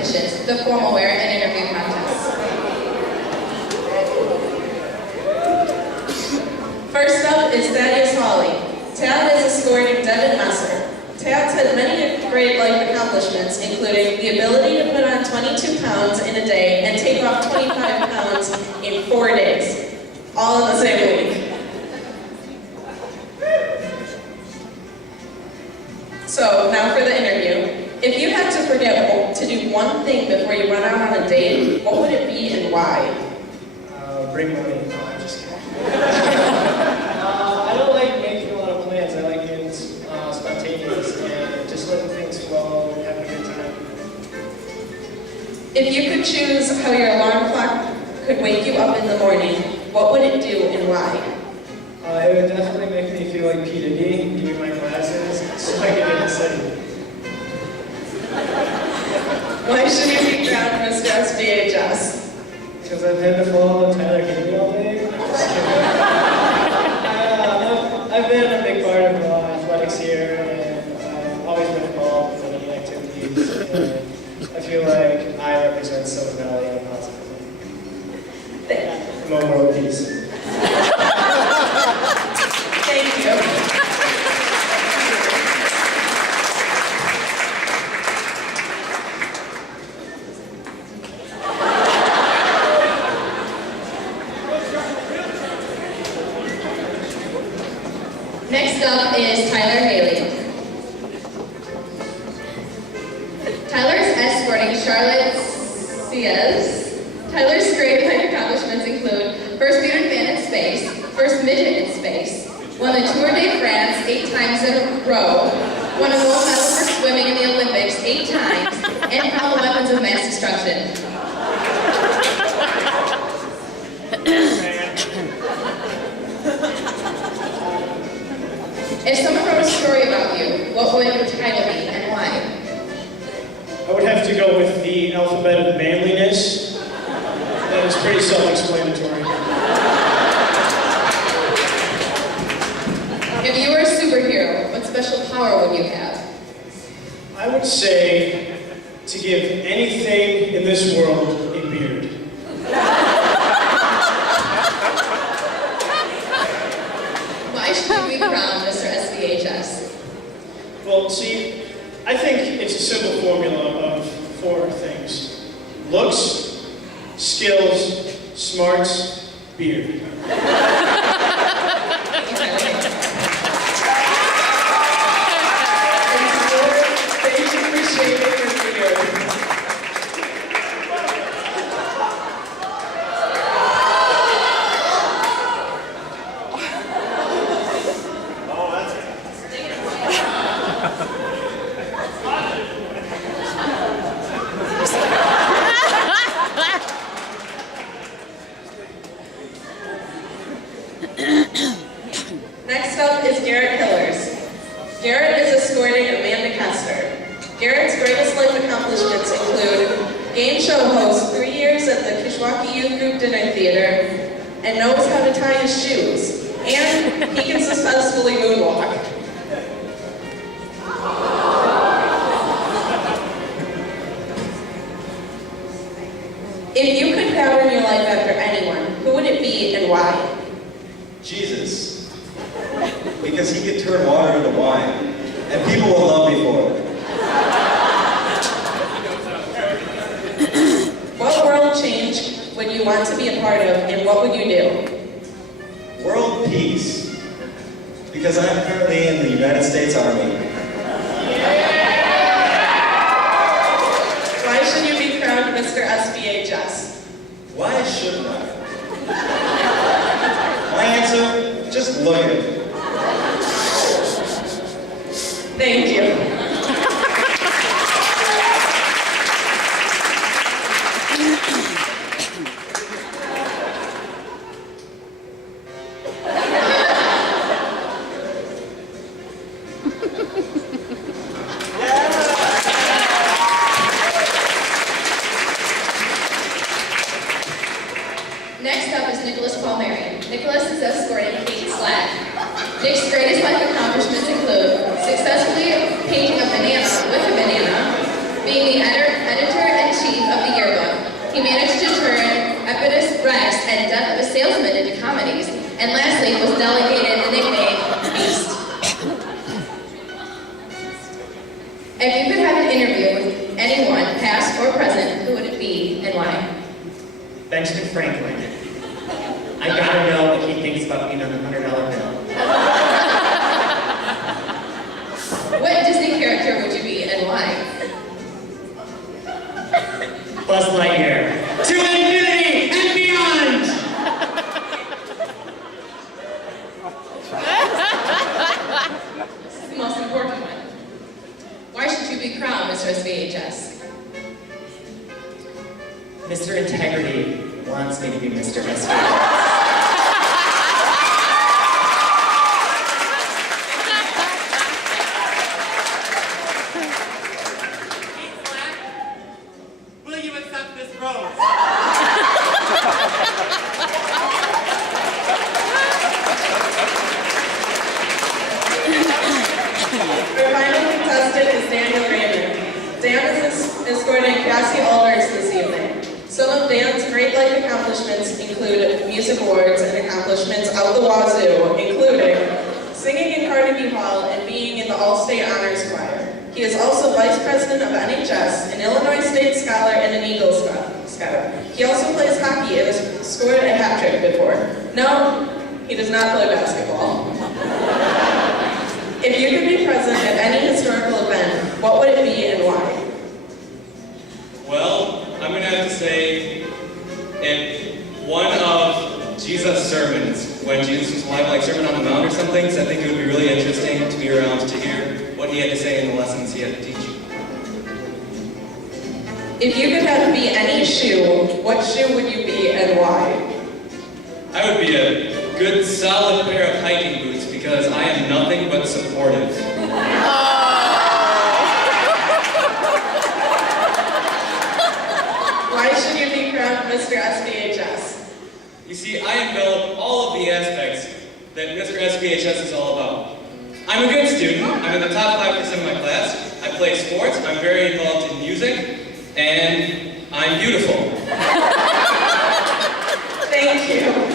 competitions, the formal wear and interview contests. First up is Thaddeus Hawley. Tad is escorting Devin Messer. Tad's had many great life accomplishments, including the ability to put on 22 pounds in a day and take off 25 pounds in 4 days, all in the same week. So now for the interview. If you had to forget to do one thing before you run out on a date, what would it be and why? Bring money. No, I'm just kidding. I don't like making a lot of plans. I like being spontaneous and just letting things flow and having a good time. If you could choose how your alarm clock could wake you up in the morning, what would it do and why? It would definitely make me feel like P. Diddy, give me my glasses, so I could get the city. Why should you be crowned Mr. SVHS? Because I've had to follow Tyler Higby all day. Just kidding. I've been a big part of athletics here, and I've always been involved in many activities, and I feel like I represent Silicon Valley in a positive way. More world peace. Thank you. Next up is Tyler Haley. Tyler's escorting Charlotte Ciez. Tyler's great life accomplishments include first bearded man in space, first midget in space, won the Tour de France 8 times in a row, won a gold medal for swimming in the Olympics 8 times, and held weapons of mass destruction. If someone wrote a story about you, what would the title be and why? I would have to go with the alphabet of manliness. That is pretty self-explanatory. If you were a superhero, what special power would you have? I would say to give anything in this world a beard. Why should we be crowned Mr. SVHS? Well, see, I think it's a simple formula of 4 things. Looks, skills, smarts, beard. Next up is Garrett Hillers. Garrett is escorting Amanda Kester. Garrett's greatest life accomplishments include game show host, 3 years at the Kishwaukee Youth Group Dinner Theater, and knows how to tie his shoes. And he can successfully moonwalk. If you could pattern your life after anyone, who would it be and why? Jesus. Because he could turn water into wine, and people will love me for it. What world change would you want to be a part of, and what would you do? World peace. Because I'm currently in the United States Army. Why should you be crowned Mr. SVHS? Why shouldn't I? My answer, just look at it. Thank you. Next up is Nicholas Palmieri. Nicholas is escorting Kate Slack. Nick's greatest life accomplishments include successfully painting a banana with a banana, being the editor-in-chief He managed to turn Epidus Rex and Death of a Salesman into comedies. And lastly, was delegated the nickname Beast. If you could have an interview with anyone, past or present, who would it be and why? Benjamin Franklin. I gotta know what he thinks about being on the $100 bill. What Disney character would you be and why? Buzz Lightyear. To infinity and beyond! This is the most important one. Why should you be crowned Mr. SVHS? Mr. Integrity wants me to be Mr. SVHS. Will you accept this rose? Our final contestant is Daniel Raymond. Dan is escorting Cassie Alders this evening. Some of Dan's great life accomplishments include music awards and accomplishments out the wazoo, including singing in Carnegie Hall and being in the All-State Honors Choir. He is also Vice President of NHS, an Illinois State Scholar, and an Eagle Scout. He also plays hockey and has scored a hat trick before. No, he does not play basketball. If you could be present at any historical event, what would it be and why? Well, I'm going to have to say in one of Jesus' sermons, when Jesus was alive, like Sermon on the Mount or something, so I think it would be really interesting to be around to hear what he had to say in the lessons he had to teach. If you could have be any shoe, what shoe would you be and why? I would be a good, solid pair of hiking boots because I am nothing but supportive. Why should you be crowned Mr. SVHS? You see, I envelop all of the aspects that Mr. SVHS is all about. I'm a good student. I'm in the top 5% of my class. I play sports. I'm very involved in music. And I'm beautiful. Thank you.